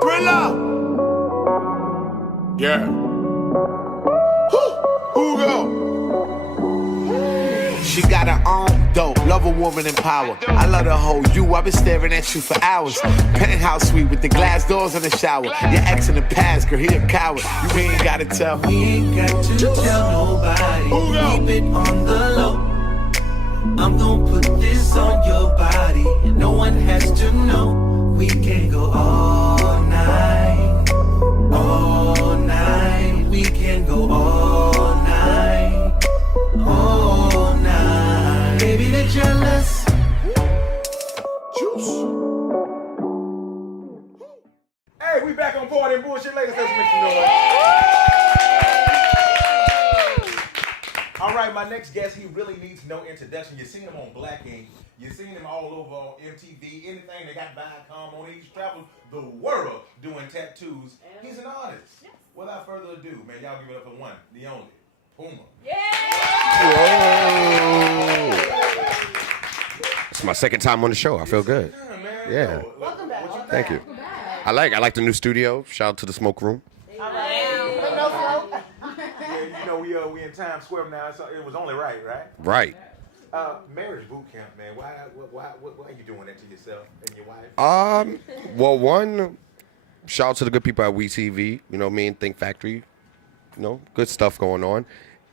Thriller. Yeah. Who go? She got her own dope, love a woman in power. I love to hold you, I've been staring at you for hours. Penthouse suite with the glass doors in the shower. Your ex in the past, girl, he a coward. You ain't gotta tell me. We ain't got to tell nobody. Keep it on the low. I'm gonna put this on your body, and no one has to know. We can go all night, all night. We can go all night, all night. Baby, they're jealous. Juice. Hey, we back on Party and Bullshit. Ladies, let's make some noise. All right, my next guest, he really needs no introduction. You've seen him on Black Ink. You've seen him all over on MTV. Anything they got Viacom on. He's traveled the world doing tattoos. He's an artist. Yes. Without further ado, man, y'all give it up for one, the only, Puma. Yeah! It's my second time on the show. I feel good. Yeah. Welcome back. Thank you. I like the new studio. Shout out to the smoke room. All right. You know, we in Times Square now, so it was only right? Right. Marriage boot camp, man. Why are you doing that to yourself and your wife? Well, one, shout out to the good people at WeTV. You know what I mean? Think Factory. You know, good stuff going on.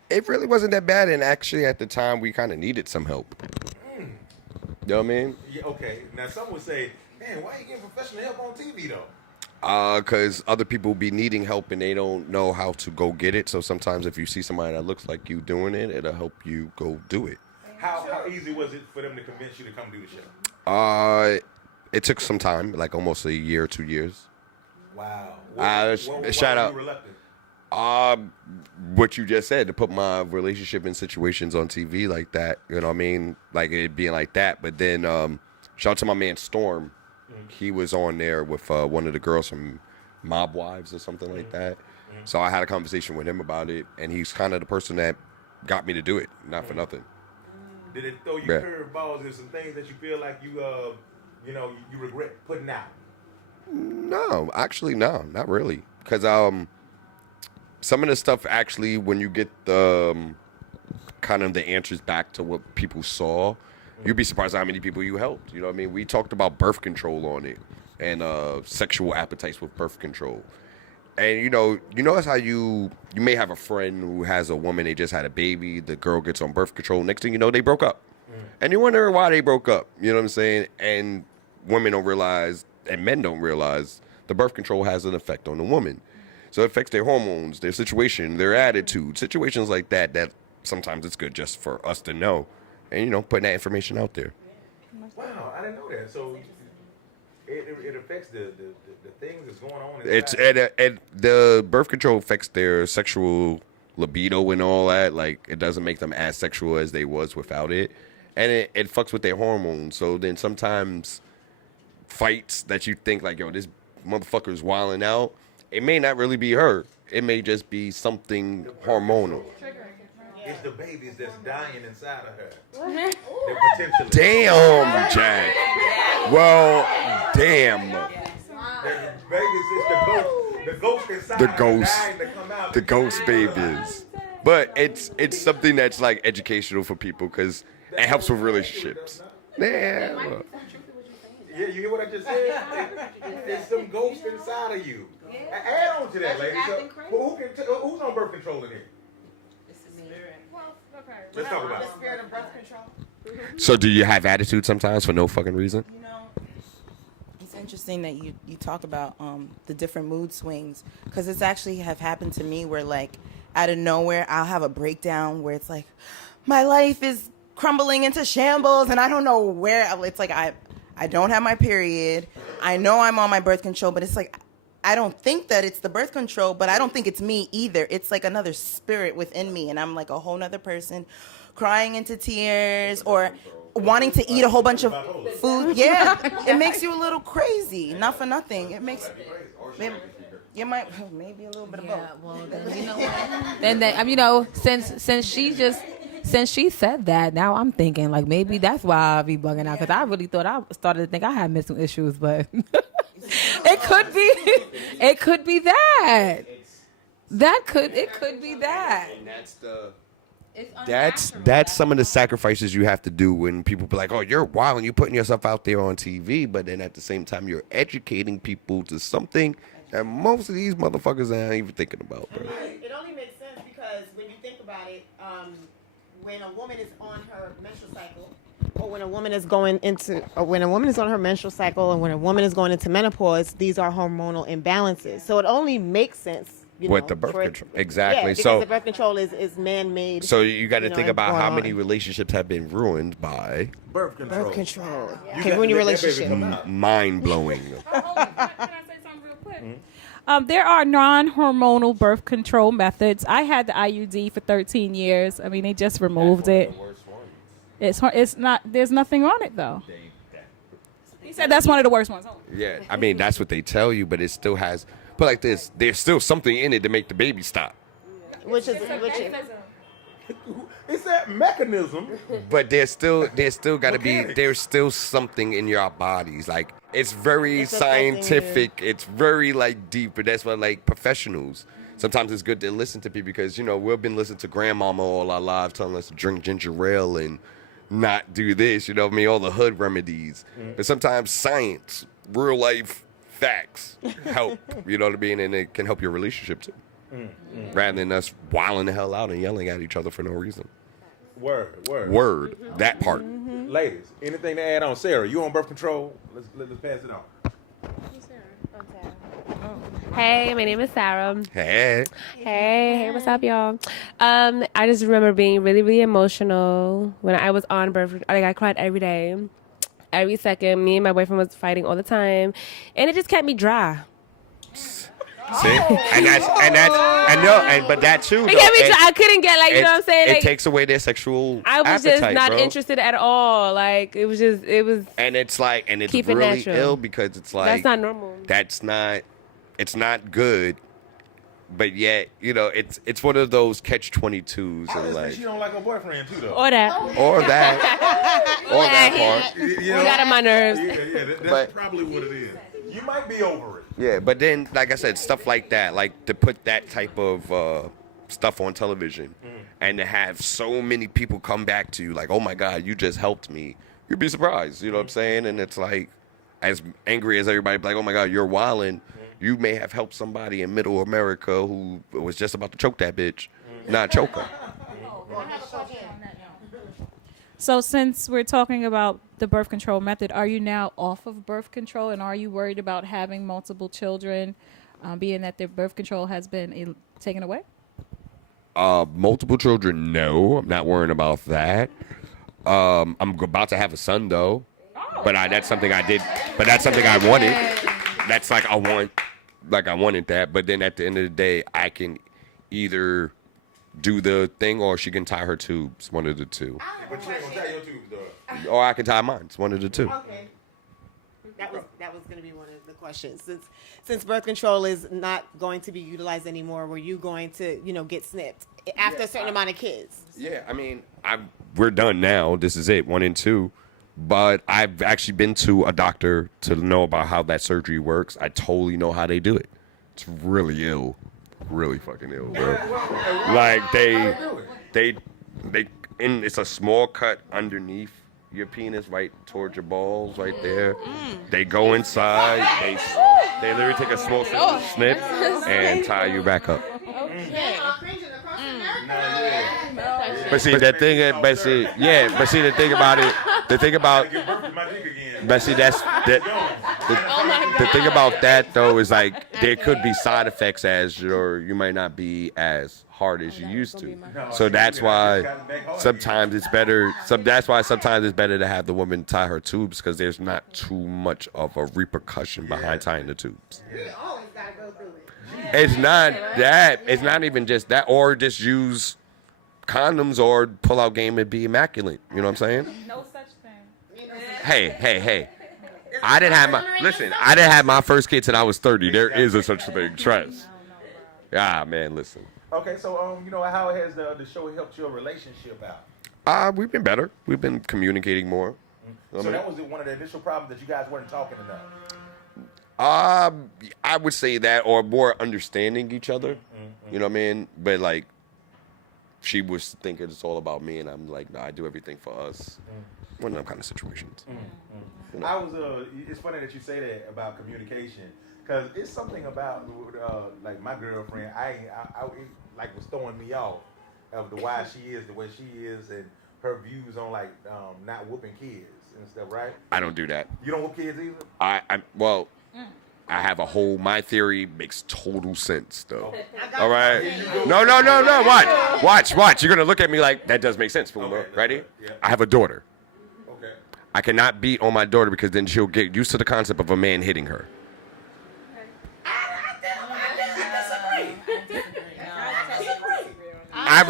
It really wasn't that bad, and actually at the time we kind of needed some help. You know what I mean? Yeah, okay. Now some would say, man, why are you getting professional help on TV though? Because other people be needing help and they don't know how to go get it. So sometimes if you see somebody that looks like you doing it, it'll help you go do it. How easy was it for them to convince you to come do the show? It took some time, like almost a year or 2 years. Wow. Why shout out. Were you reluctant? What you just said, to put my relationship in situations on TV like that, you know what I mean? Like it being like that. But then, shout out to my man Storm. He was on there with one of the girls from Mob Wives or something like that. So I had a conversation with him about it, and he's kind of the person that got me to do it, not for nothing. Did it throw you curveballs and some things that you feel like you regret putting out? No, actually, no, not really. Because some of the stuff actually, when you get the kind of the answers back to what people saw, you'd be surprised how many people you helped. You know what I mean? We talked about birth control on it and sexual appetites with birth control. And you notice how you may have a friend who has a woman, they just had a baby, the girl gets on birth control, next thing you know, they broke up. And you wonder why they broke up, you know what I'm saying? And women don't realize, and men don't realize, the birth control has an effect on the woman. So it affects their hormones, their situation, their attitude, situations like that sometimes it's good just for us to know. And, putting that information out there. Wow, I didn't know that. So it affects the things that's going on inside. The birth control affects their sexual libido and all that. Like, it doesn't make them as sexual as they was without it. And it fucks with their hormones. So then sometimes fights that you think like, yo, this motherfucker's wilding out, it may not really be her. It may just be something hormonal. It's the babies that's dying inside of her. They're potentially. Damn, Jack. Well, damn. The babies is the ghost inside. The ghost. Dying to come out. The ghost babies. But it's something that's like educational for people because it helps with relationships. Yeah. Well. Yeah, you hear what I just said? There's some ghost inside of you. Add on to that, ladies. Who's on birth control in here? Let's talk about it. The spirit of birth control. So do you have attitude sometimes for no fucking reason? It's interesting that you talk about the different mood swings, because it's actually have happened to me where, like, out of nowhere I'll have a breakdown where it's like my life is crumbling into shambles and I don't know where. It's like I don't have my period. I know I'm on my birth control, but it's like I don't think that it's the birth control, but I don't think it's me either. It's like another spirit within me, and I'm like a whole nother person crying into tears or wanting to eat a whole bunch of food. Yeah, it makes you a little crazy. Not for nothing. It makes you might maybe a little bit of both. Yeah, well, then you know what? Then since since she said that, now I'm thinking like maybe that's why I be bugging out because I really thought I started to think I had mental issues, but it could be that. It could be that. And that's some of the sacrifices you have to do when people be like, oh, you're wild and you're putting yourself out there on TV, but then at the same time you're educating people to something that most of these motherfuckers aren't even thinking about, bro. It only makes sense because when you think about it, when a woman is on her menstrual cycle, or when a woman is going into, or when a woman is on her menstrual cycle, and when a woman is going into menopause, these are hormonal imbalances. So it only makes sense. With the birth control. Exactly. Yeah, because so the birth control is man-made. So you got to think about how going many on. relationships have been ruined by Birth control. Birth control. You Can got ruin to your let that baby relationship. come out. mind blowing. Can I say something real quick? There are non-hormonal birth control methods. I had the IUD for 13 years. I mean, they just removed it. It's not. There's nothing on it though. He said that's one of the worst ones. Yeah, I mean that's what they tell you, but it still has. But like this, there's still something in it to make the baby stop. Which is It's that mechanism. But there's still got to be. There's still something in your bodies. Like it's very It's affecting scientific. It's very like deep, and that's why like professionals. Sometimes it's good to listen to people because we've been listening to grandmama all our lives telling us to drink ginger ale and not do this. All the hood remedies. But sometimes science, real life facts help. You know what I mean, and it can help your relationship too. Rather than us wilding the hell out and yelling at each other for no reason. Word. That part. Ladies, anything to add on? Sarah, you on birth control? Let's pass it on. Hey, my name is Sarah. Hey, What's up, y'all? I just remember being really, really emotional when I was on birth. Like I cried every day, every second. Me and my boyfriend was fighting all the time, and it just kept me dry. See, and that's I know, but that too. It kept me dry. I couldn't get you know what I'm saying? It takes away their sexual. I was appetite, just not bro. interested at all. Like it was. And it's keep it really natural. ill because it's like That's not normal. It's not good, but yet it's one of those catch-22s and like She don't like her boyfriend too, though. Or that. or that part. You got on my nerves. Yeah, that's But- probably what it is. You might be over it. Yeah, but then like I said, stuff like that, like to put that type of stuff on television, and to have so many people come back to you like, oh my God, you just helped me. You'd be surprised, you know what I'm saying? And it's like, as angry as everybody, like, oh my God, you're wildin'. You may have helped somebody in Middle America who was just about to choke that bitch, not choke her. So since we're talking about the birth control method, are you now off of birth control, and are you worried about having multiple children, being that their birth control has been taken away? Multiple children, no. I'm not worrying about that. I'm about to have a son though, but that's something I did. But that's something I wanted. That's like I wanted that. But then at the end of the day, I can either do the thing or she can tie her tubes. One of the two. But you ain't gonna tie your tubes, though. Or I can tie mine. It's one of the two. Okay. That was going to be one of the questions. Since birth control is not going to be utilized anymore, were you going to get snipped after a certain amount of kids? Yeah, I mean, we're done now. This is it, 1 and 2. But I've actually been to a doctor to know about how that surgery works. I totally know how they do it. It's really ill. Really fucking ill, bro. Like it's a small cut underneath your penis right towards your balls right there. They go inside. They literally take a small snip and tie you back up. But see the thing about it, the thing about but see the thing about that though is like there could be side effects as you might not be as hard as you used to. So that's why sometimes it's better. That's why sometimes it's better to have the woman tie her tubes because there's not too much of a repercussion behind tying the tubes. It's not that. It's not even just that, or just use condoms or pull-out game and be immaculate. You know what I'm saying? No such thing. Hey. I didn't have my first kid till I was 30. There is a such thing. Trust. Ah, man, listen. Okay, so how has the show helped your relationship out? We've been better. We've been communicating more. So that was one of the initial problems that you guys weren't talking enough. I would say that, or more understanding each other. You know what I mean? But like, she was thinking it's all about me, and I'm like, no, I do everything for us. One of them kind of situations. You know? It's funny that you say that about communication, because it's something about like my girlfriend. It like was throwing me off of the why she is the way she is, and her views on like not whooping kids and stuff. Right? I don't do that. You don't whoop kids either. I have my theory makes total sense, though. All right? No. Watch. You're going to look at me like, that does make sense, Puma. Okay, ready? Yeah. I have a daughter. Okay. I cannot beat on my daughter because then she'll get used to the concept of a man hitting her. I'd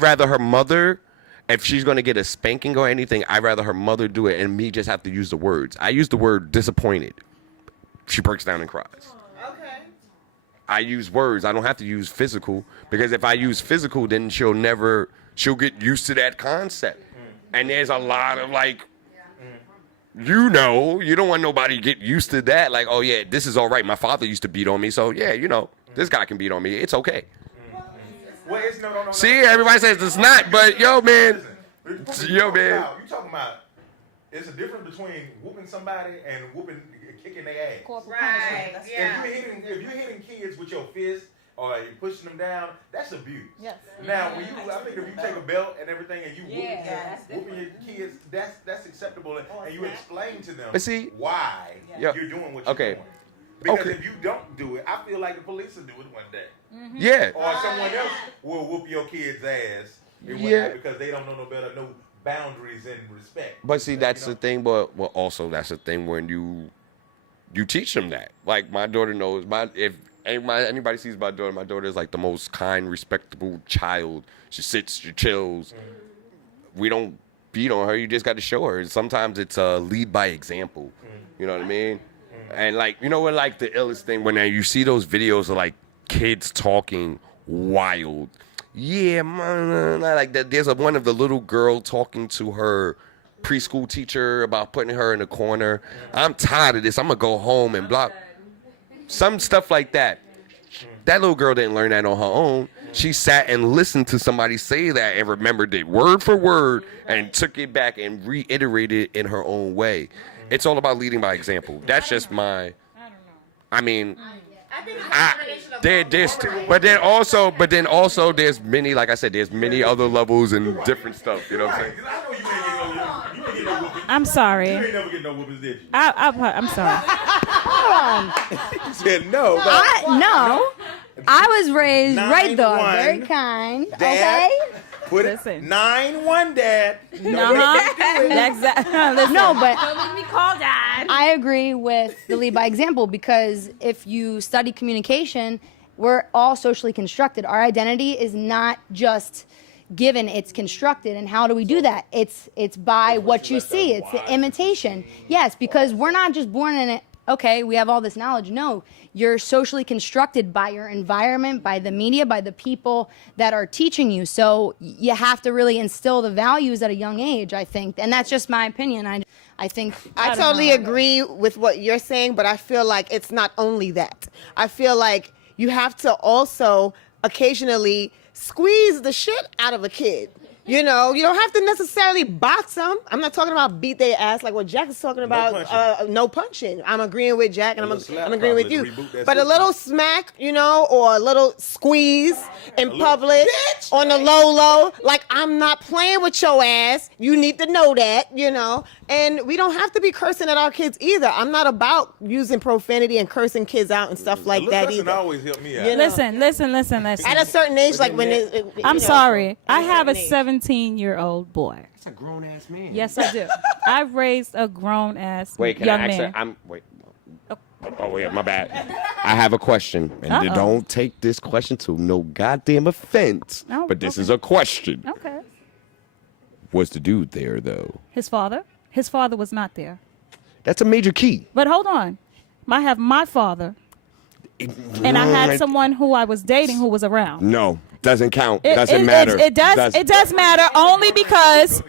rather her mother, if she's going to get a spanking or anything, I'd rather her mother do it and me just have to use the words. I use the word disappointed. She breaks down and cries. Okay. I use words. I don't have to use physical, because if I use physical, then she'll get used to that concept. And there's a lot of like, you don't want nobody to get used to that. Like, oh yeah, this is all right. My father used to beat on me, so yeah, this guy can beat on me. It's okay. Well, it's no. See, everybody says it's not, but yo, man. You talking about? It's a difference between whooping somebody and kicking their ass. Right. Yeah. If you're hitting kids with your fist or you're pushing them down, that's abuse. Yes. Now, I think if you take a belt and everything and you whooping your kids, that's acceptable, and you explain to them why you're doing what you're doing. Because if you don't do it, I feel like the police will do it one day. Mm-hmm. Yeah. Or someone else will whoop your kid's ass. Because they don't know no better, no boundaries and respect. But see, that's the thing. But also that's the thing when you teach them that. Like my daughter knows. If anybody sees my daughter is like the most kind, respectable child. She sits, she chills. We don't beat on her. You just got to show her. And sometimes it's lead by example. You know what I mean? And like, what like the illest thing when you see those videos of like kids talking wild. Yeah, man, like that. There's one of the little girl talking to her preschool teacher about putting her in a corner. I'm tired of this. I'm gonna go home and block. Some stuff like that. That little girl didn't learn that on her own. She sat and listened to somebody say that and remembered it word for word and took it back and reiterated it in her own way. It's all about leading by example. That's just my. I mean. But then also there's many, like I said, there's many other levels and different stuff. You know what I'm saying? I'm sorry. You ain't never get no whoopings, did you? I'm sorry. He said no. No. I was raised right though. 9-1. Very kind. Dad, Okay. put it. Listen. 9-1, Dad. Exactly. No, but Don't make me call Dad. I agree with the lead by example, because if you study communication, we're all socially constructed. Our identity is not just given, it's constructed. And how do we do that? It's by what you see. It's the imitation. Yes, because we're not just born in it. Okay, we have all this knowledge. No, you're socially constructed by your environment, by the media, by the people that are teaching you. So you have to really instill the values at a young age, I think. And that's just my opinion. I think I totally agree with what you're saying, but I feel like it's not only that. I feel like you have to also occasionally squeeze the shit out of a kid. You don't have to necessarily box them. I'm not talking about beat their ass like what Jack is talking about. No punching. I'm agreeing with Jack, and I'm agreeing with you. But a little smack, or a little squeeze in public on the low. Like, I'm not playing with your ass. You need to know that, And we don't have to be cursing at our kids either. I'm not about using profanity and cursing kids out and stuff like that either. Always help me out. Listen. At a certain age, like when I'm sorry. I have a 17-year-old boy. That's a grown ass man. Yes, I do. I've raised a grown ass young man. Oh yeah, my bad. I have a question, and don't take this question to no goddamn offense. Oh, but this is a question. Okay. Was the dude there though? His father? His father was not there. That's a major key. But hold on. I have my father, and I had someone who I was dating who was around. No. Doesn't count. Doesn't matter. It does matter only because.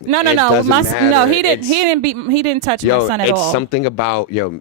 No. doesn't matter. He didn't touch my son at all.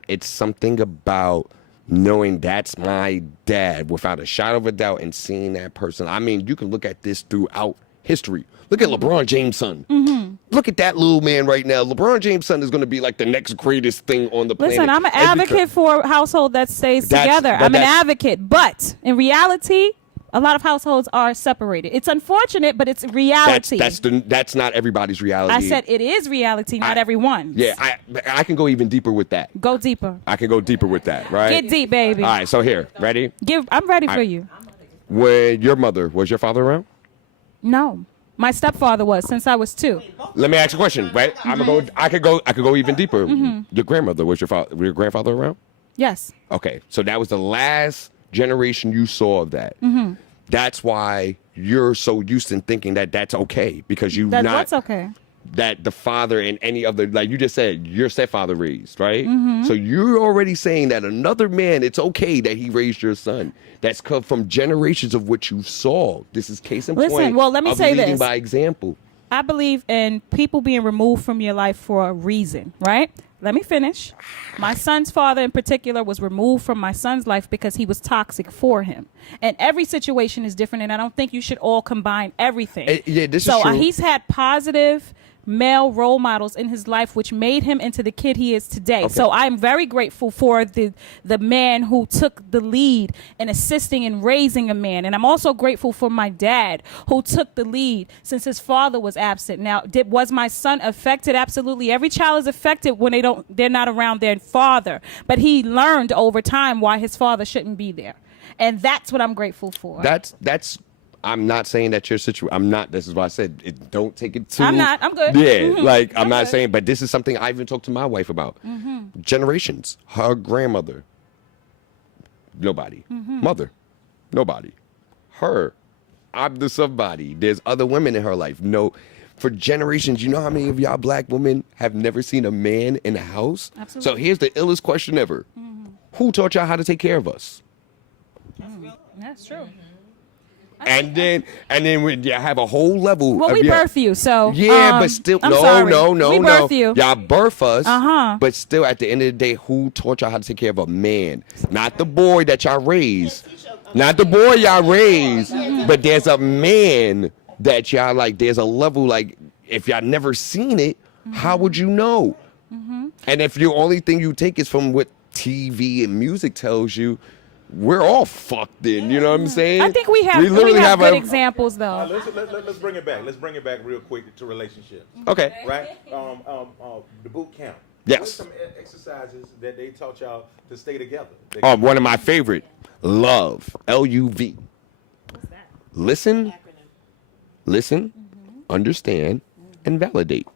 It's something about knowing that's my dad without a shadow of a doubt and seeing that person. I mean, you can look at this throughout history. Look at LeBron James' son. Mm-hmm. Look at that little man right now. LeBron James' son is going to be like the next greatest thing on the planet. Listen, I'm an advocate for a household that stays together. I'm an advocate. But in reality, a lot of households are separated. It's unfortunate, but it's reality. That's not everybody's reality. I said it is reality, not everyone's. Yeah, I can go even deeper with that. Go deeper. I can go deeper with that, right? Get deep, baby. All right, so here, ready? I'm ready for right. you. When your mother, was your father around? No. My stepfather was since I was 2. Let me ask you a question, right? I could go even deeper. Mm-hmm. Your grandmother, was your grandfather around? Yes. Okay, so that was the last generation you saw of that. Mm-hmm. That's why you're so used to thinking that that's okay because What's okay? That the father and any other, like you just said, your stepfather raised, right? Mm-hmm. So you're already saying that another man, it's okay that he raised your son. That's come from generations of what you saw. This is case in point. Listen, well, let me say leading this. by example. I believe in people being removed from your life for a reason, right? Let me finish. My son's father in particular was removed from my son's life because he was toxic for him. And every situation is different, and I don't think you should all combine everything. This is true. So he's had positive male role models in his life, which made him into the kid he is today. Okay. So I'm very grateful for the man who took the lead in assisting in raising a man. And I'm also grateful for my dad who took the lead since his father was absent. Now, was my son affected? Absolutely. Every child is affected when they're not around their father. But he learned over time why his father shouldn't be there. And that's what I'm grateful for. I'm not saying that your situation. I'm not. This is why I said don't take it too. I'm not. I'm good. Yeah, Mm-hmm. I'm not saying, but this is something I even talked to my wife about. Mm-hmm. Generations. Her grandmother, nobody. Mm-hmm. Mother, nobody. Her, I'm the somebody. There's other women in her life. No, for generations. You know how many of y'all black women have never seen a man in the house? Absolutely. So here's the illest question ever: Who taught y'all how to take care of us? That's true. And then when you have a whole level. Well, we birth you, so but still, I'm sorry. no. We birth you. Y'all birth us. Uh-huh. But still, at the end of the day, who taught y'all how to take care of a man? Not the boy that y'all raised. Not the boy y'all raised. But there's a man that y'all like. There's a level like if y'all never seen it, how would you know? Mm-hmm. And if your only thing you take is from what TV and music tells you. We're all fucked then, you know what I'm saying? I think we have good examples though. Let's bring it back. Let's bring it back real quick to relationships. Okay. Right? The boot camp. Yes. What's some exercises that they taught y'all to stay together? One of my favorite, love, L-U-V. What's that? Listen, understand, and validate.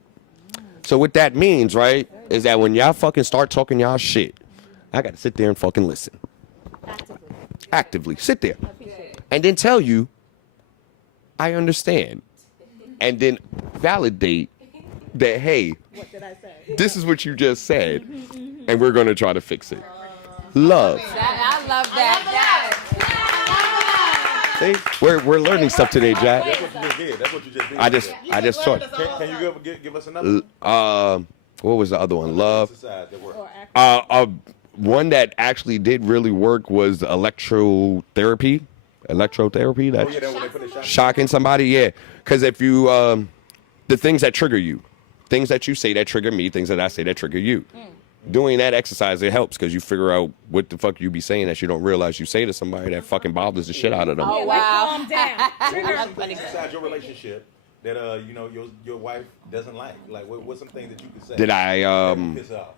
So what that means, right, is that when y'all fucking start talking y'all shit, I got to sit there and fucking listen. Actively sit there and then tell you I understand and then validate that hey, What did I say? this is what you just said and we're going to try to fix it. Love. I love that. See, we're learning stuff today, Jack. That's what you just did. That's what you just did. I just taught. Can you give us another one? What was the other one? Love. Exercise that worked. One that actually did really work was electrotherapy. That's That when they put the shot. shocking somebody. Yeah, because if you the things that trigger you, things that you say that trigger me, things that I say that trigger you. Doing that exercise, it helps because you figure out what the fuck you be saying that you don't realize you say to somebody that fucking bothers the shit out of them. Oh wow. Calm down. Inside your relationship that your wife doesn't like. Like what's some things that you could say? Did I piss her off?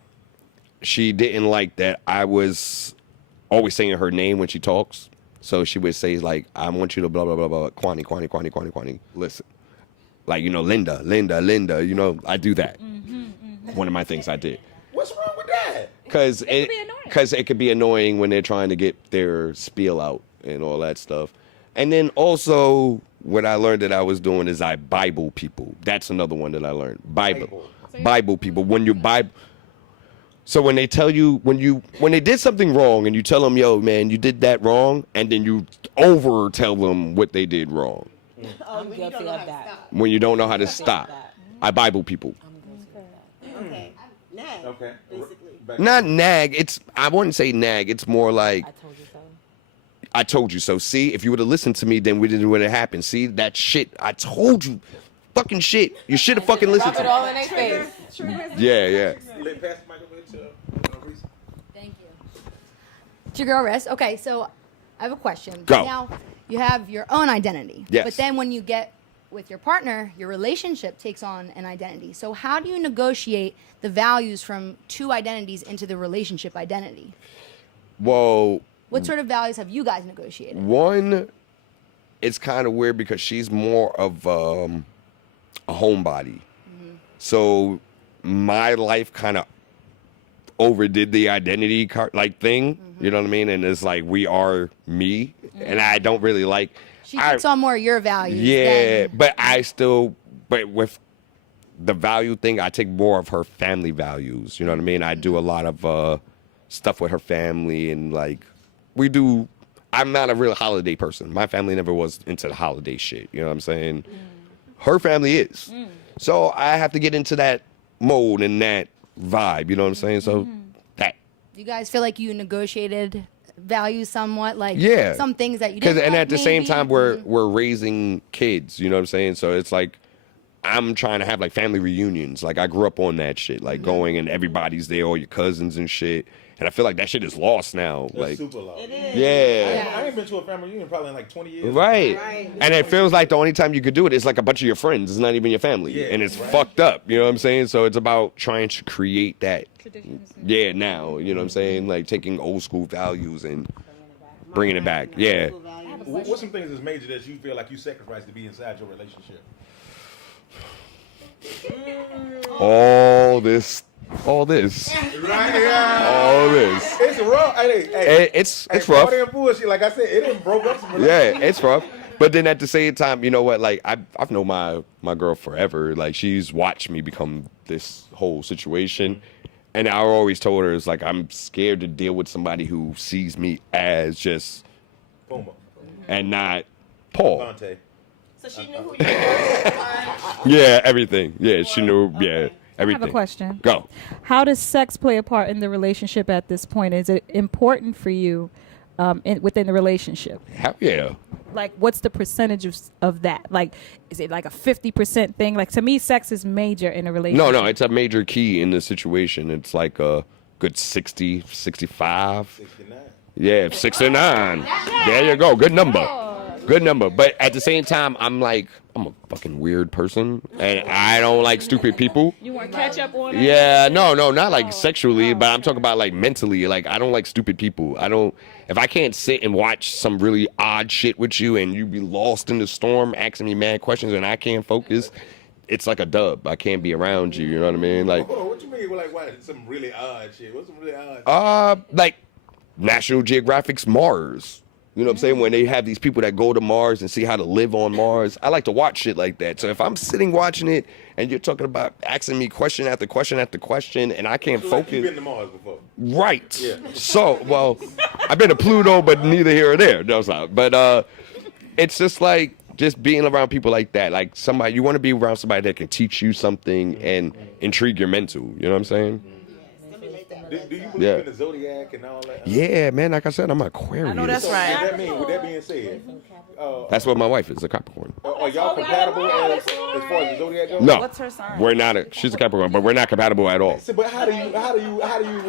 She didn't like that I was always saying her name when she talks. So she would say like, I want you to blah, blah, blah, blah, Kwani. Listen. Like, Linda, I do that. One of my things I did. What's wrong with that? Because it could be annoying when they're trying to get their spiel out and all that stuff. And then also what I learned that I was doing is I Bible people. That's another one that I learned. Bible people. When you Bible. So when they tell you when they did something wrong and you tell them, yo, man, you did that wrong, and then you over tell them what they did wrong. I'm guilty of that. When you don't know how to stop. I Bible people. Okay. Nag. Okay. Basically. Not nag. I wouldn't say nag. It's more like I told you so. I told you so. See, if you would have listened to me, then we didn't would have happened. See that shit. I told you, fucking shit. You should have fucking listened Rub it to all in their face. me. Yeah. Pass the mic over to Reese. Thank you. It's your girl, Riss. Okay, so I have a question. Go. Now, you have your own identity. Yes. But then when you get with your partner, your relationship takes on an identity. So how do you negotiate the values from two identities into the relationship identity? Well, What sort of values have you guys negotiated? one, it's kind of weird because she's more of a homebody. So my life kind of overdid the identity like thing. You know what I mean? And it's like we are me, and I don't really like. She takes on more of your values. Yeah, than- but with the value thing, I take more of her family values. You know what I mean? I do a lot of stuff with her family, and like I'm not a real holiday person. My family never was into the holiday shit. You know what I'm saying? Her family is. So I have to get into that mode and that vibe. You know what I'm saying? So that. You guys feel like you negotiated values somewhat, like Yeah. some things that you didn't And like, at the same maybe? time, we're raising kids. You know what I'm saying? So it's like I'm trying to have like family reunions. Like I grew up on that shit, like going and everybody's there, all your cousins and shit. And I feel like that shit is lost now. That's Like, super low. It is. yeah. I ain't been to a family reunion probably in like 20 years. Right. Right. And it feels like the only time you could do it is like a bunch of your friends. It's not even your family. Yeah, and it's right. fucked up. You know what I'm saying? So it's about trying to create that. Yeah, now. You know what I'm saying? Like taking old school values and bringing it back. Yeah. What's some things that's major that you feel like you sacrificed to be inside your relationship? All this. All this. Right, yeah. All this. It's rough. Hey, It's hey, rough. all that bullshit, like I said, it didn't broke up some Yeah, it's rough. But then at the same time, you know what? Like I've known my girl forever. Like she's watched me become this whole situation, and I always told her it's like I'm scared to deal with somebody who sees me as just Puma. and not Paul. Vontae. So she knew who you were. Yeah, everything. Yeah, she knew. Yeah, I everything. have a question. Go. How does sex play a part in the relationship at this point? Is it important for you within the relationship? Hell yeah. Like, what's the percentage of that? Like, is it like a 50% thing? Like, to me, sex is major in a relationship. No, it's a major key in the situation. It's like a good 60, 65. 69. Yeah, 69. There you go. Good number. Good number. But at the same time, I'm a fucking weird person, and I don't like stupid people. You want to catch up on it? Yeah, no, not like sexually, but I'm talking about like mentally. Like I don't like stupid people. If I can't sit and watch some really odd shit with you and you be lost in the storm asking me mad questions and I can't focus, it's like a dub. I can't be around you, you know what I mean? Like Hold on, what you mean? Like, what? Some really odd shit. What's some really odd shit? like National Geographic's Mars. You know what I'm saying? When they have these people that go to Mars and see how to live on Mars. I like to watch shit like that. So if I'm sitting watching it and you're talking about asking me question after question after question and I can't So like focus. you've been to Mars before. Right. Yeah. So, well, I've been to Pluto, but neither here or there. No, it's not. But it's just like just being around people like that. Like somebody, you want to be around somebody that can teach you something and intrigue your mental. You know what I'm saying? Do you believe Yeah. in the zodiac and all that? Yeah, man. Like I said, I'm an Aquarius. I know that's So right. with that being said, That's what my wife is, a Capricorn. are y'all compatible as far as the zodiac goes? No, What's her sign? we're not. She's a Capricorn, but we're not compatible at all. So, but how do you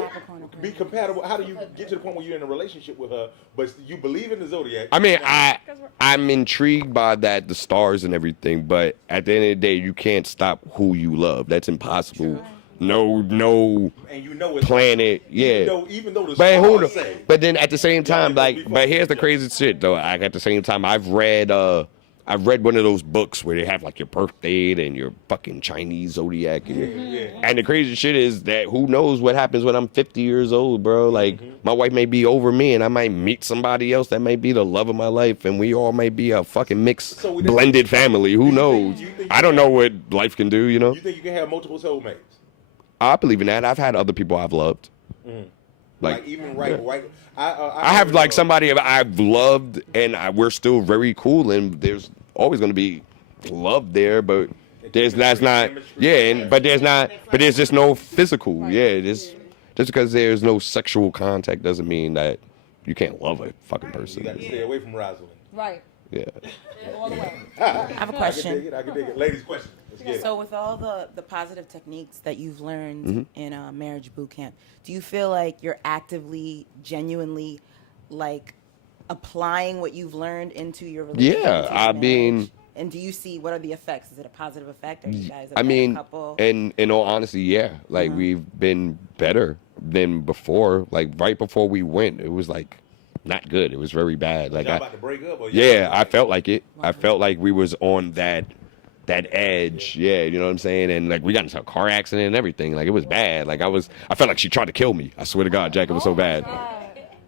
be compatible? How do you get to the point where you're in a relationship with her, but you believe in the zodiac? I mean, I'm intrigued by that, the stars and everything, but at the end of the day, you can't stop who you love. That's impossible. No and you know it's planet, yeah. Even though the But stars say. but then at the same time, Yeah, like, but here's the crazy shit though. Like at the same time, I've read one of those books where they have like your birth date and your fucking Chinese zodiac, and the crazy shit is that who knows what happens when I'm 50 years old, bro? Like my wife may be over me, and I might meet somebody else that may be the love of my life, and we all may be a fucking mixed, So we- blended family. Who knows? you think I don't know what life can do, you know. You think you can have multiple soulmates? I believe in that. I've had other people I've loved. Like even right. I have like somebody I've loved, and we're still very cool, and there's always going to be love there, but there's but there's just no physical. Yeah, just because there's no sexual contact doesn't mean that you can't love a fucking person. You got to stay away from Rosalind. Right. Yeah. I have a question. I can dig it. Ladies, question. Let's get it. So with all the positive techniques that you've learned in marriage boot camp, do you feel like you're actively, genuinely, like applying what you've learned into your relationship? Yeah, I mean. And do you see what are the effects? Is it a positive effect? Are you guys a I mean, couple? in all honesty, yeah. Like we've been better than before. Like right before we went, it was like not good. It was very bad. Like y'all about to break up? Or yeah, I felt like it. I felt like we was on that edge. Yeah, you know what I'm saying? And like we got into a car accident and everything. Like it was bad. Like I felt like she tried to kill me. I swear to God, Jack, it was so bad.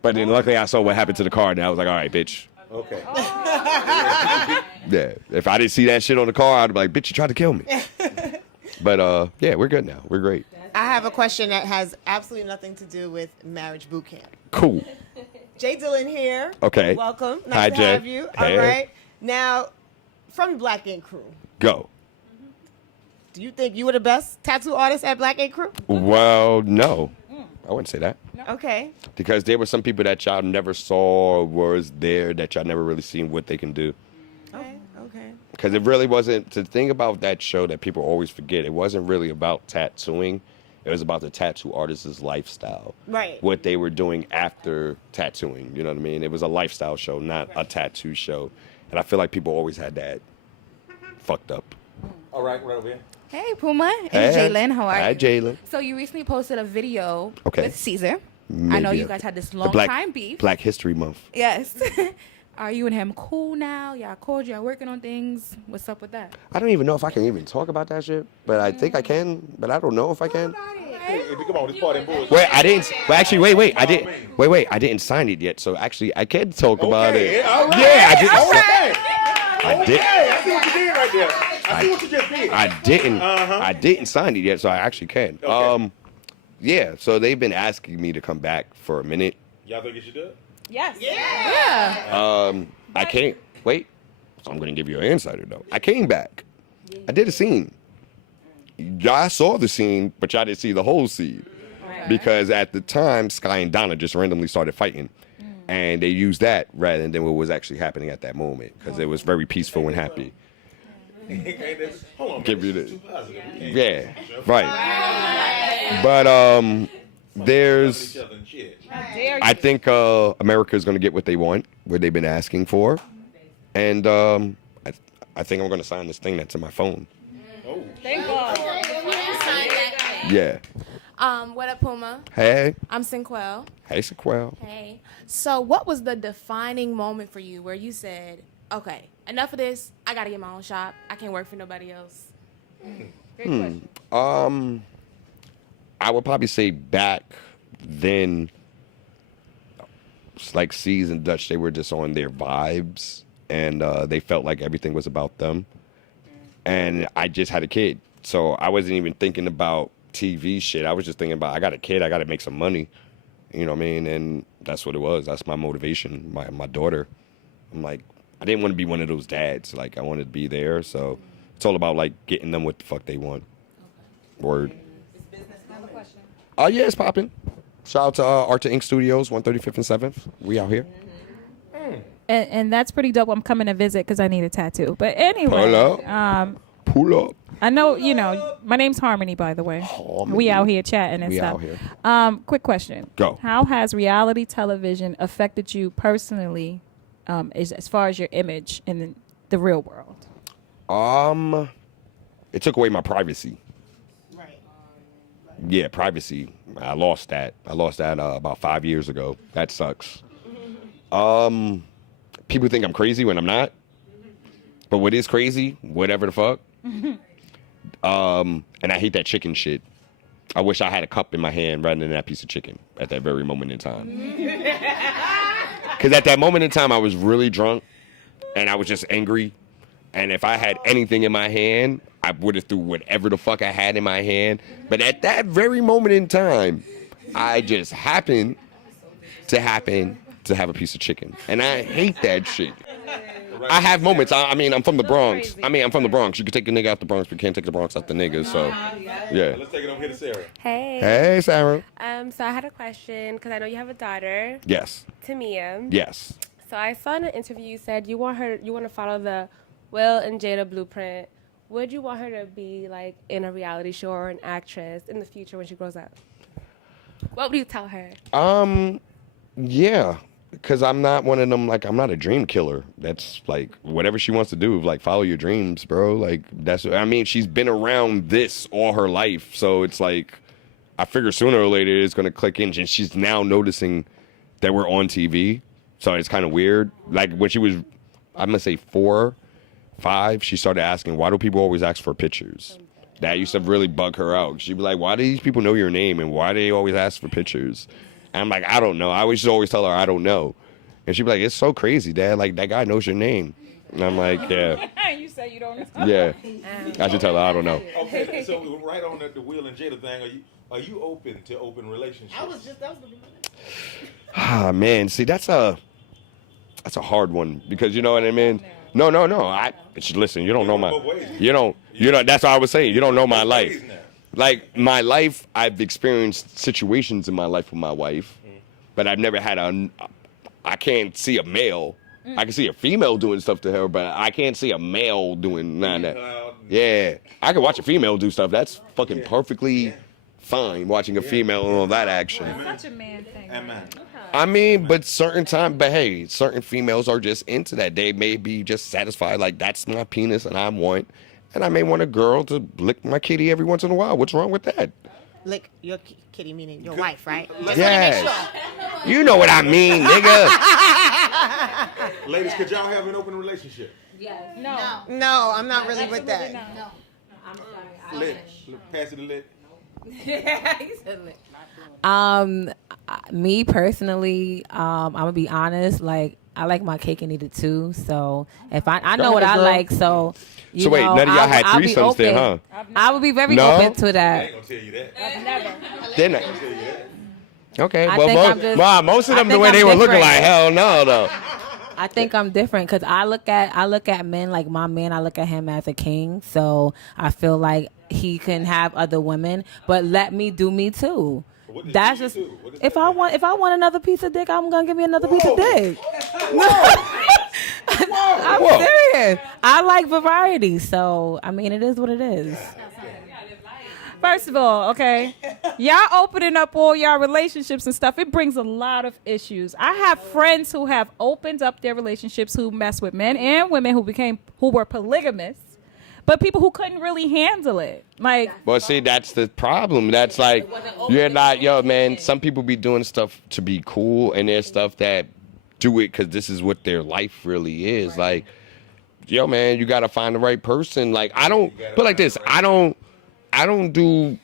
But then luckily I saw what happened to the car and I was like, all right, bitch. Okay. Yeah, if I didn't see that shit on the car, I'd be like, bitch, you tried to kill me. But yeah, we're good now. We're great. I have a question that has absolutely nothing to do with marriage boot camp. Cool. Jay Dillon here. Okay. Welcome. Nice Hi, to Jay. have you. Hey. All right. Now, from the Black Ink Crew, Go. do you think you were the best tattoo artist at Black Ink Crew? Well, no. I wouldn't say that. Okay. Because there were some people that y'all never saw or was there that y'all never really seen what they can do. Okay. Because it really wasn't, the thing about that show that people always forget, it wasn't really about tattooing. It was about the tattoo artist's lifestyle. Right. What they were doing after tattooing, you know what I mean? It was a lifestyle show, not a tattoo show. And I feel like people always had that fucked up. All right over here. Hey, Puma. Hey. It's Jalen. How are Hi, you? Jalen. So you recently posted a video Okay. with Caesar. Maybe I know you guys had this long time beef. Black History Month. Yes. Are you and him cool now? Y'all cool? Y'all working on things? What's up with that? I don't even know if I can even talk about that shit, but I think I can, but I don't know if I can. If you come on, this part in bullshit. Wait, I didn't. Well, actually, wait. I didn't. Wait. I didn't sign it yet, so actually, I can talk about it. Yeah, all right. Yeah, I didn't. All right. I did. I see what you did right there. I see what you just did. I didn't. I didn't sign it yet, so I actually can. Okay. Yeah. So they've been asking me to come back for a minute. Y'all think you should do it? Yes. Yeah. I can't wait. So I'm gonna give you an insider though. I came back. I did a scene. Y'all saw the scene, but y'all didn't see the whole scene. Because at the time, Sky and Donna just randomly started fighting. And they used that rather than what was actually happening at that moment. Because it was very peaceful and happy. Hold on, Give man. you This is the- too positive. We can't Yeah, do this show. right. But there's, Each other and shit. I think America's going to get what they want, what they've been asking for. And I think I'm going to sign this thing that's in my phone. Oh, Thank God. Yeah. What up, Puma? Hey. I'm Sinquel. Hey, Sequel. Hey. So, what was the defining moment for you where you said, "Okay, enough of this. I gotta get my own shop. I can't work for nobody else." Great question. I would probably say back then, it's like C's and Dutch, they were just on their vibes, and they felt like everything was about them. And I just had a kid, so I wasn't even thinking about TV shit. I was just thinking about, I got a kid, I got to make some money. You know what I mean? And that's what it was. That's my motivation, my daughter. I'm like, I didn't want to be one of those dads. Like, I wanted to be there, so it's all about, like, getting them what the fuck they want. Word. Yeah, it's popping. Shout out to Art to Ink Studios, 135th and 7th. We out here. And that's pretty dope. I'm coming to visit because I need a tattoo. But anyway, Pull up. Pull up. I know, my name's Harmony, by the way. Harmony. We out here chatting and We stuff. out here. Quick question. Go. How has reality television affected you personally as far as your image in the real world? It took away my privacy. Right. Yeah, privacy. I lost that about 5 years ago. That sucks. People think I'm crazy when I'm not. But what is crazy, whatever the fuck. And I hate that chicken shit. I wish I had a cup in my hand rather than that piece of chicken at that very moment in time. Because at that moment in time, I was really drunk and I was just angry. And if I had anything in my hand, I would have threw whatever the fuck I had in my hand. But at that very moment in time, I just happened to have a piece of chicken. And I hate that shit. I have moments. I mean, I'm from the Bronx. I'm from the Bronx. You can take a nigga out the Bronx, but you can't take the Bronx out the nigga. So, yeah. Let's take it over here to Sarah. Hey. Hey, Sarah. So I had a question because I know you have a daughter, Yes. Tamia. Yes. So I saw in an interview you said you want to follow the Will and Jada blueprint. Would you want her to be like in a reality show or an actress in the future when she grows up? What would you tell her? Yeah. Because I'm not one of them, like, I'm not a dream killer. That's, like, whatever she wants to do, like, follow your dreams, bro. Like, she's been around this all her life. So it's like, I figure sooner or later it's going to click in. And she's now noticing that we're on TV. So it's kind of weird. Like, when she was, I'm going to say 4, 5, she started asking, why do people always ask for pictures? That used to really bug her out. She'd be like, why do these people know your name? And why do they always ask for pictures? And I'm like, I don't know. I always tell her I don't know. And she'd be like, it's so crazy, Dad. Like, that guy knows your name. And I'm like, yeah. You say you don't know. Yeah. I should tell her I don't know. Okay, so right on the Will and Jada thing, are you open to open relationships? That was the Ah, man. See, that's a hard one because you know what I mean? No. Listen, you don't know that's what I was saying. You don't know my life. Like, my life, I've experienced situations in my life with my wife, but I've never had I can't see a male. I can see a female doing stuff to her, but I can't see a male doing none of that. Yeah. I can watch a female do stuff. That's fucking perfectly fine, watching a female and all that action. It's such a man thing. Amen. I mean, but certain females are just into that. They may be just satisfied, like, that's my penis and I want. And I may want a girl to lick my kitty every once in a while. What's wrong with that? Lick your kitty, meaning your wife, right? Yes. You know what I mean, nigga. Ladies, could y'all have an open relationship? Yes. No, I'm not really with that. No. I'm sorry. Lit. Pass it to lit. Yeah, he said lit. Me personally, I'm gonna be honest. Like, I like my cake and eat it too. So if I know what I like, so. So wait, none of y'all had threesomes then, huh? I would be very open to I that. ain't gonna tell you that. I've never. Didn't I? Okay, I well, think most of them the think way I'm they were looking different. like, hell no, though. I think I'm different because I look at men like my man. I look at him as a king. So I feel like he can have other women, but let me do me too. That's just if I want another piece of dick, I'm gonna give me another piece of dick. I'm serious. I like variety, so I mean, it is what it is. First of all, okay, y'all opening up all y'all relationships and stuff, it brings a lot of issues. I have friends who have opened up their relationships who mess with men and women who were polygamous, but people who couldn't really handle it. Like, Well, see, that's the problem. That's like, you're not, man, some people be doing stuff to be cool, and there's stuff that do it because this is what their life really is. Like, man, you got to find the right person. Like, I don't, put like this, I don't do,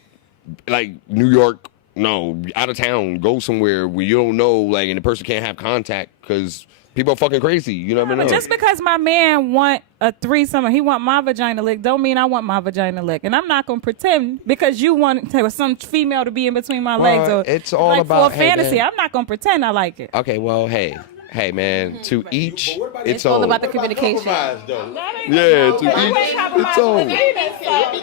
like, New York, no, out of town, go somewhere where you don't know, like, and the person can't have contact because people are fucking crazy. You never know. just because my man want a threesome or he want my vagina lick, don't mean I want my vagina lick. And I'm not gonna pretend because you want some female to be in between my legs or it's all like about for a fantasy. man. I'm not gonna pretend I like it. Okay, well, hey, man, to each, It's all about the communication. Yeah, to each, it's own.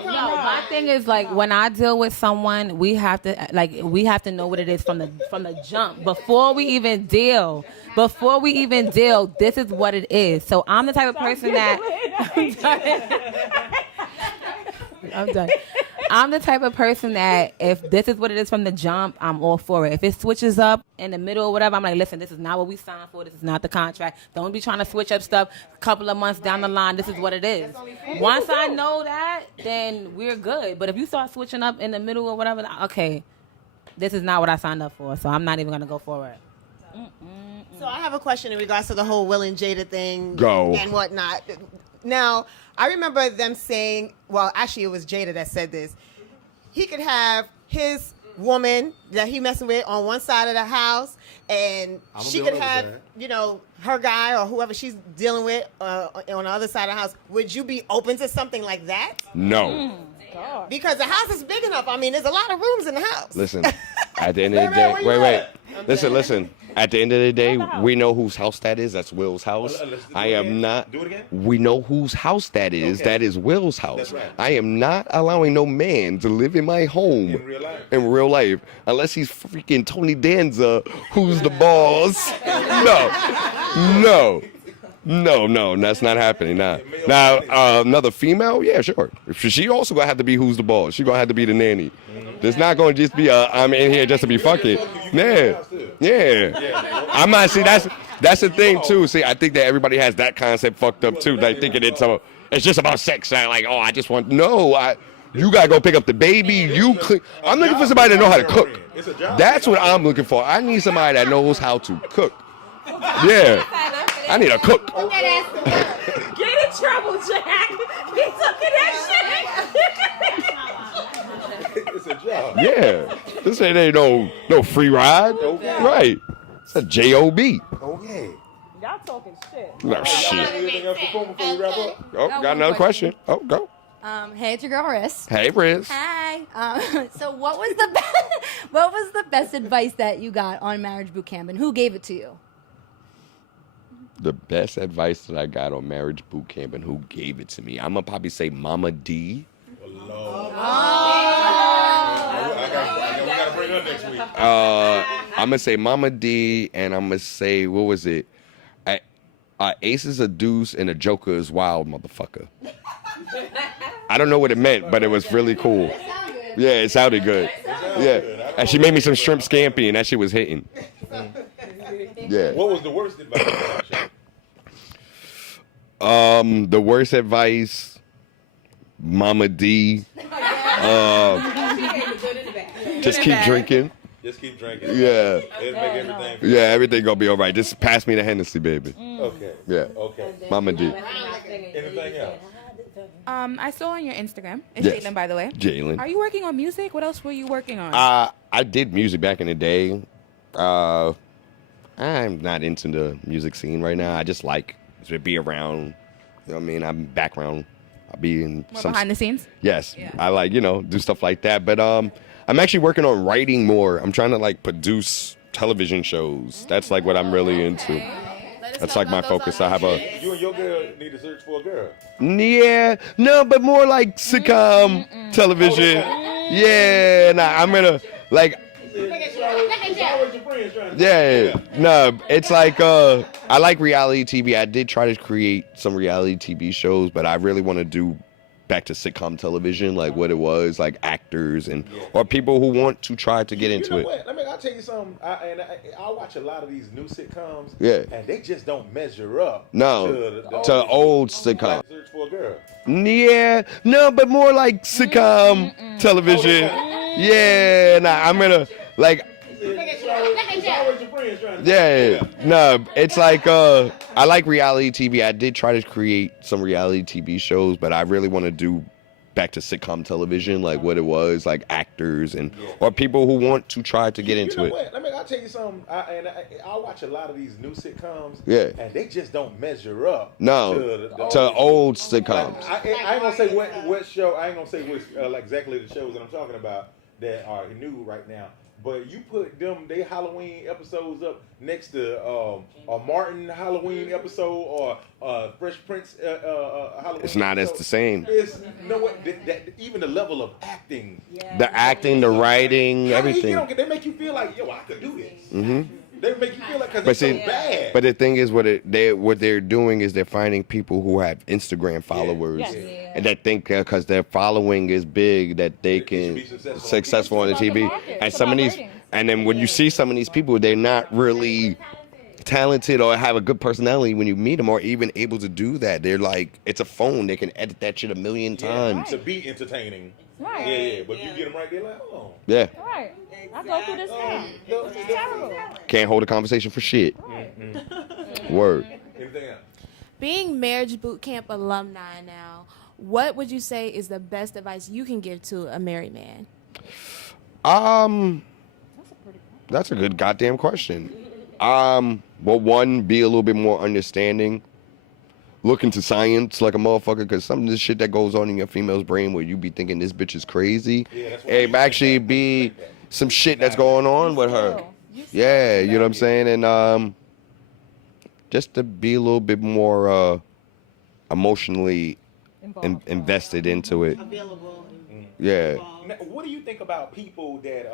No, my thing is like when I deal with someone, we have to know what it is from the jump before we even deal. This is what it is. So I'm the type of person that I'm done. I'm the type of person that if this is what it is from the jump, I'm all for it. If it switches up in the middle or whatever, I'm like, listen, this is not what we signed for. This is not the contract. Don't be trying to switch up stuff a couple of months down the line. This is what it is. Once I know that, then we're good. But if you start switching up in the middle or whatever, okay, this is not what I signed up for. So I'm not even going to go for it. So I have a question in regards to the whole Will and Jada thing Go. and whatnot. Now, I remember them saying, well, actually it was Jada that said this. He could have his woman that he messing with on one side of the house, and she could have, her guy or whoever she's dealing with on the other side of the house. Would you be open to something like that? No. Because the house is big enough. I mean, there's a lot of rooms in the house. Listen, at the end of the day, wait. Listen. At the end of the day, we know whose house that is. That's Will's house. I am not. Do it again. We know whose house that is. Okay. That is Will's house. That's right. I am not allowing no man to live in my home in real life unless he's freaking Tony Danza, who's the boss. No, that's not happening. Now, another female, yeah, sure. She also gonna have to be who's the boss. She gonna have to be the nanny. There's not gonna just be I'm in here just to be fucking. Yeah. I'm not. See, that's the thing too. See, I think that everybody has that concept fucked up too. Like thinking it's just about sex. Like, oh, I just want you gotta go pick up the baby. You clean. I'm looking for somebody to know how to cook. That's what I'm looking for. I need somebody that knows how to cook. Yeah. I need a cook. Get in trouble, Jack. He took that shit. It's a job. Yeah. This ain't no free ride. Okay. Right. It's a J-O-B. Okay. Y'all talking shit. No shit. Anything else for Puma before we wrap up? Oh, got another question. Oh, go. Hey, it's your girl Riz. Hey, Riz. Hi. So what was the best advice that you got on Marriage Boot Camp, and who gave it to you? The best advice that I got on Marriage Boot Camp and who gave it to me, I'm going to probably say Mama D. We got to bring her next week. I'm going to say Mama D, and I'm going to say, what was it? Ace is a deuce and a joker is wild, motherfucker. I don't know what it meant, but it was really cool. Yeah, it sounded good. Yeah. And she made me some shrimp scampi, and that shit was hitting. Yeah. What was the worst advice? The worst advice, Mama D. Just keep drinking. Just keep drinking. Yeah. It'll make everything. Yeah, everything gonna be all right. Just pass me the Hennessy, baby. Okay. Yeah. Okay. Mama D. Anything else? I saw on your Instagram. It's Yes. Jalen, by the way. Jalen. Are you working on music? What else were you working on? I did music back in the day. I'm not into the music scene right now. I just like to be around. You know what I mean? I'm background. I'll be in More some behind the scenes? Yes. Yeah. I like, do stuff like that. But I'm actually working on writing more. I'm trying to like produce television shows. That's like what I'm really into. That's like my focus. I have You and your girl need to search for a girl. but more like sitcom television. Yeah, I'm gonna like. Yeah. No, it's like I like reality TV. I did try to create some reality TV shows, but I really want to do back to sitcom television, like what it was, like actors or people who want to try to get into it. What? I'll tell you something. I watch a lot of these new sitcoms. Yeah. And they just don't measure up. No, to old sitcom. Search for a girl. But more like sitcom television. Yeah, I'm gonna like. Yeah. No, it's like I like reality TV. I did try to create some reality TV shows, but I really want to do back to sitcom television, like what it was, like actors or people who want to try to get into it. What? I'll tell you something. I watch a lot of these new sitcoms. Yeah. And they just don't measure up. No, to old sitcoms. I ain't gonna say what show. I ain't gonna say which like exactly the shows that I'm talking about that are new right now. But you put they Halloween episodes up next to a Martin Halloween episode or Fresh Prince Halloween. It's not as the same. It's even the level of acting. The acting, the writing, everything. They make you feel like, yo, I could do this. Mm-hmm. They make you feel like because it's so bad. But the thing is, what they're doing is they're finding people who have Instagram followers and that think because their following is big that they can be successful on the TV. And some of these, and then when you see some of these people, they're not really talented or have a good personality when you meet them or even able to do that. They're like, it's a phone. They can edit that shit a million times. To be entertaining. Right. Yeah. But you get them right there, like, hold on. Yeah. Right. I go through this now. It's terrible. Can't hold a conversation for shit. Right. Word. Anything else? Being Marriage Boot Camp alumni now, what would you say is the best advice you can give to a married man? That's a good goddamn question. Well, one, be a little bit more understanding. Look into science like a motherfucker, because some of the shit that goes on in your female's brain where you be thinking this bitch is crazy, it actually be some shit that's going on with her. Yeah, you know what I'm saying? And just to be a little bit more emotionally invested into it. Available. Yeah. Now, what do you think about people that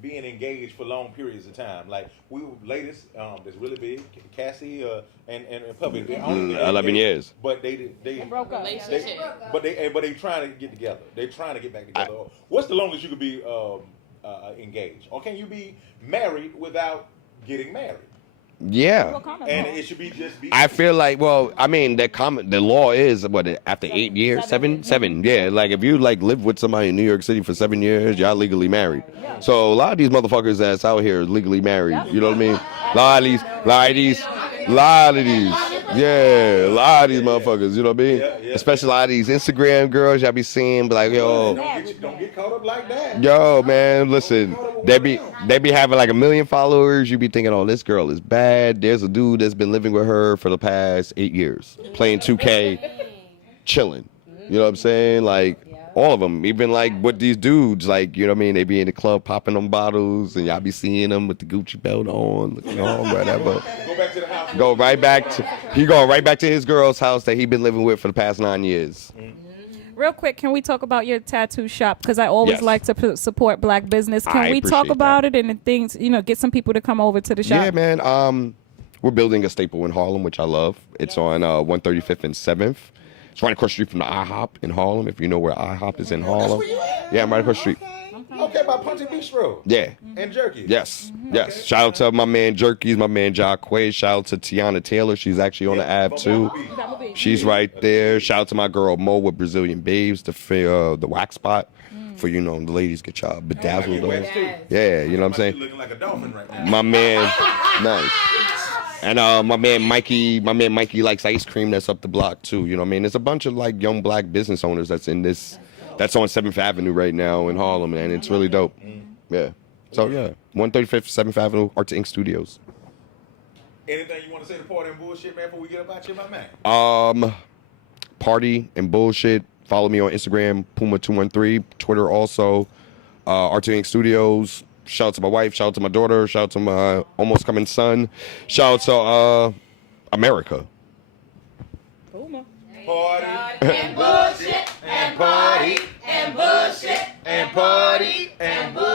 being engaged for long periods of time? Like we latest that's really big, Cassie and Puppy. 11 years. But they broke up. But they trying to get together. They trying to get back together. What's the longest you could be engaged, or can you be married without getting married? Yeah. And it should be just be. I feel like, well, I mean, the law is what, after 8 years, seven. Yeah, like if you like live with somebody in New York City for 7 years, y'all legally married. So a lot of these motherfuckers that's out here is legally married. You know what I mean? A lot of these, yeah, a lot of these motherfuckers. You know what I mean? Especially a lot of these Instagram girls y'all be seeing, be like, yo, don't get caught up like that. yo, man, listen, they be having like 1 million followers. You be thinking, oh, this girl is bad. There's a dude that's been living with her for the past 8 years, playing 2K, chilling. You know what I'm saying? Like, all of them, even like with these dudes, like, you know what I mean? They be in the club popping them bottles, and y'all be seeing them with the Gucci belt on, looking on, whatever. Go back to the house. He going right back to his girl's house that he been living with for the past 9 years. Real quick, can we talk about your tattoo shop? Because I always like to support black business. Can we talk about it and the things, get some people to come over to the shop? Yeah, man. We're building a staple in Harlem, which I love. It's on 135th and 7th. It's right across the street from the IHOP in Harlem, if you know where IHOP is in Harlem. Yeah, I'm right across the street. Okay, by Punty Bistro. Yeah. And Jerky. Yes, yes. Shout out to my man Jerky's, my man Jacquay. Shout out to Tiana Taylor. She's actually on the app too. She's right there. Shout out to my girl Mo with Brazilian Babes, the wax spot. For, the ladies get y'all bedazzled on. Yeah, you know what I'm saying? Looking like a dolphin right now. My man, nice. And my man Mikey likes ice cream that's up the block too. You know what I mean? There's a bunch of like young black business owners that's on 7th Avenue right now in Harlem, and it's really dope. Yeah. So yeah, 135th, 7th Avenue, Art to Ink Studios. Anything you want to say to Party and Bullshit, man, before we get up out here, my man? Party and Bullshit. Follow me on Instagram, Puma213, Twitter also, Art to Ink Studios. Shout out to my wife, shout out to my daughter, shout out to my almost coming son, shout out to America. Puma. Party and bullshit and party and bullshit and party and bullshit.